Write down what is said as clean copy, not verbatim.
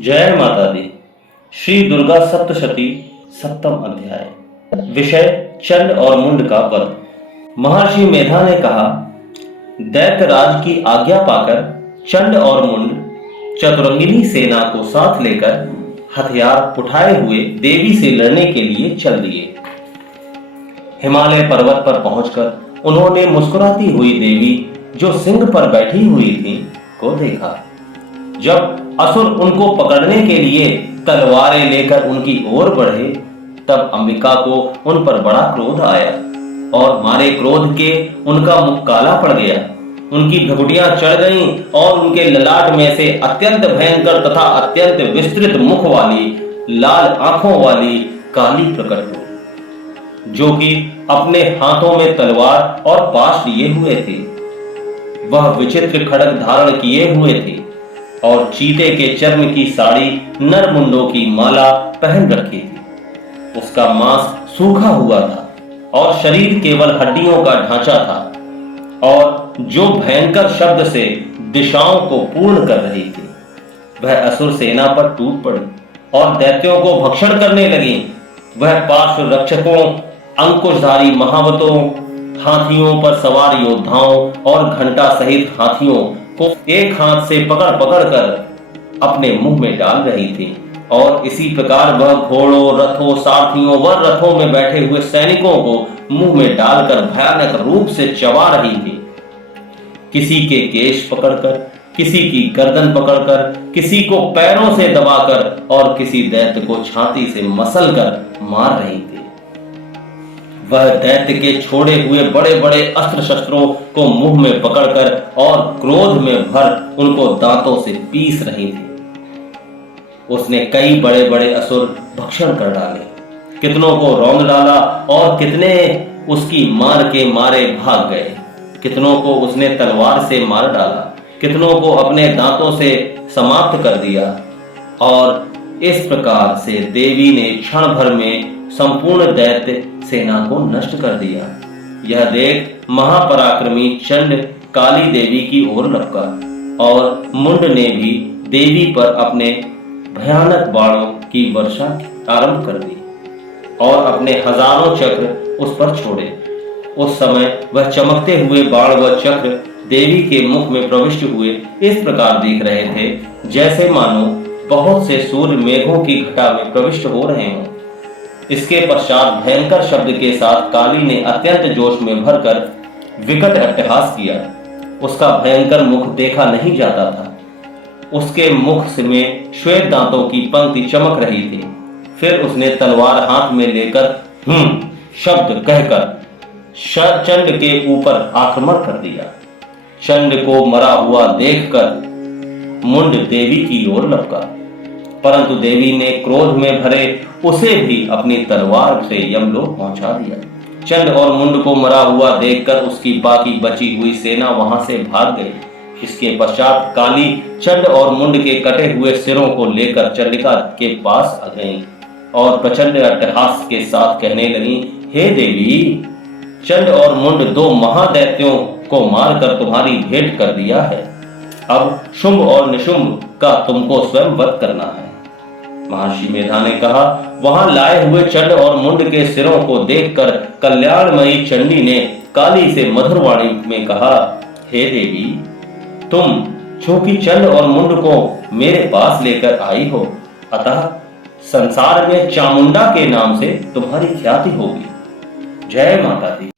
जय माता दी। श्री दुर्गा सप्तशती सप्तम अध्याय। विषय चंड और मुंड का वध। महर्षि मेधा ने कहा, दैत्यराज की आज्ञा पाकर चंड और मुंड चतुरंगिनी सेना को साथ लेकर हथियार उठाए हुए देवी से लड़ने के लिए चल दिए। हिमालय पर्वत पर पहुंचकर उन्होंने मुस्कुराती हुई देवी जो सिंह पर बैठी हुई थी को देखा। जब असुर उनको पकड़ने के लिए तलवारें लेकर उनकी ओर बढ़े, तब अंबिका को उन पर बड़ा क्रोध आया और मारे क्रोध के उनका मुख काला पड़ गया। उनकी भ्रुकुटियां चढ़ गईं और उनके ललाट में से अत्यंत भयंकर तथा अत्यंत विस्तृत मुख वाली लाल आंखों वाली काली प्रकट हुई, जो कि अपने हाथों में तलवार और पाश लिए हुए थे। वह विचित्र खड्ग धारण किए हुए थे और चीते के चर्म की साड़ी नर मुंडों की माला पहन रखी थी। उसका मांस सूखा हुआ था और शरीर केवल हड्डियों का ढांचा था, और जो भयंकर शब्द से दिशाओं को पूर्ण कर रही थी, वह असुर सेना पर टूट पड़ी और दैत्यों को भक्षण करने लगी। वह पार्श्व रक्षकों, अंकुशधारी महावतों, हाथियों पर सवार योद्धाओं और घंटा सहित हाथियों को एक हाथ से पकड़ पकड़ कर अपने मुंह में डाल रही थी, और इसी प्रकार वह घोड़ों, रथों, सारथियों व रथों में बैठे हुए सैनिकों को मुंह में डालकर भयानक रूप से चबा रही थी। किसी के केश पकड़कर, किसी की गर्दन पकड़कर, किसी को पैरों से दबाकर और किसी दैत्य को छाती से मसलकर मार रही थी। वह दैत्य के छोड़े हुए बड़े बड़े अस्त्र शस्त्रों को मुंह में पकड़कर और क्रोध में भर उनको दांतों से पीस रही थी। उसने कई बड़े बड़े असुर भक्षण कर डाले, कितनों को रौंद डाला और कितने उसकी मार के मारे भाग गए। कितनों को उसने तलवार से मार डाला, कितनों को अपने दांतों से समाप्त कर दिया, और इस प्रकार से देवी ने क्षण भर में संपूर्ण दैत्य सेना को नष्ट कर दिया। यह देख महापराक्रमी चंड काली देवी की ओर लपका, और मुंड ने भी देवी पर अपने भयानक बाणों की वर्षा आरंभ कर दी और अपने हजारों चक्र उस पर छोड़े। उस समय वह चमकते हुए बाण व चक्र देवी के मुख में प्रविष्ट हुए इस प्रकार दिख रहे थे, जैसे मानो बहुत से सूर्य मेघों की घटा में प्रविष्ट हो रहे हों। इसके पश्चात भयंकर शब्द के साथ काली ने अत्यंत जोश में भरकर विकट अट्टहास किया। उसका भयंकर मुख देखा नहीं जाता था। उसके मुख में श्वेत दांतों की पंक्ति चमक रही थी। फिर उसने तलवार हाथ में लेकर शब्द कहकर चंड के ऊपर आक्रमण कर दिया। चंड को मरा हुआ देखकर मुंड देवी की ओर लपका, परंतु देवी ने क्रोध में भरे उसे भी अपनी तलवार से यमलोक पहुंचा दिया। चंड और मुंड को मरा हुआ देखकर उसकी बाकी बची हुई सेना वहां से भाग गई। इसके पश्चात काली चंड और मुंड के कटे हुए सिरों को लेकर चंडिका के पास आ गई और प्रचंड अट्टहास के साथ कहने लगी, हे देवी, चंड और मुंड दो महादैत्यों को मारकर तुम्हारी भेंट कर दिया है। अब शुंभ और निशुंभ का तुमको स्वयं वध करना है। महर्षि मेधा ने कहा, वहां लाए हुए चंड और मुंड के सिरों को देखकर कल्याणमयी चंडी ने काली से मधुर वाणी में कहा, हे देवी, तुम जो कि चंड और मुंड को मेरे पास लेकर आई हो, अतः संसार में चामुंडा के नाम से तुम्हारी ख्याति होगी। जय माता दी।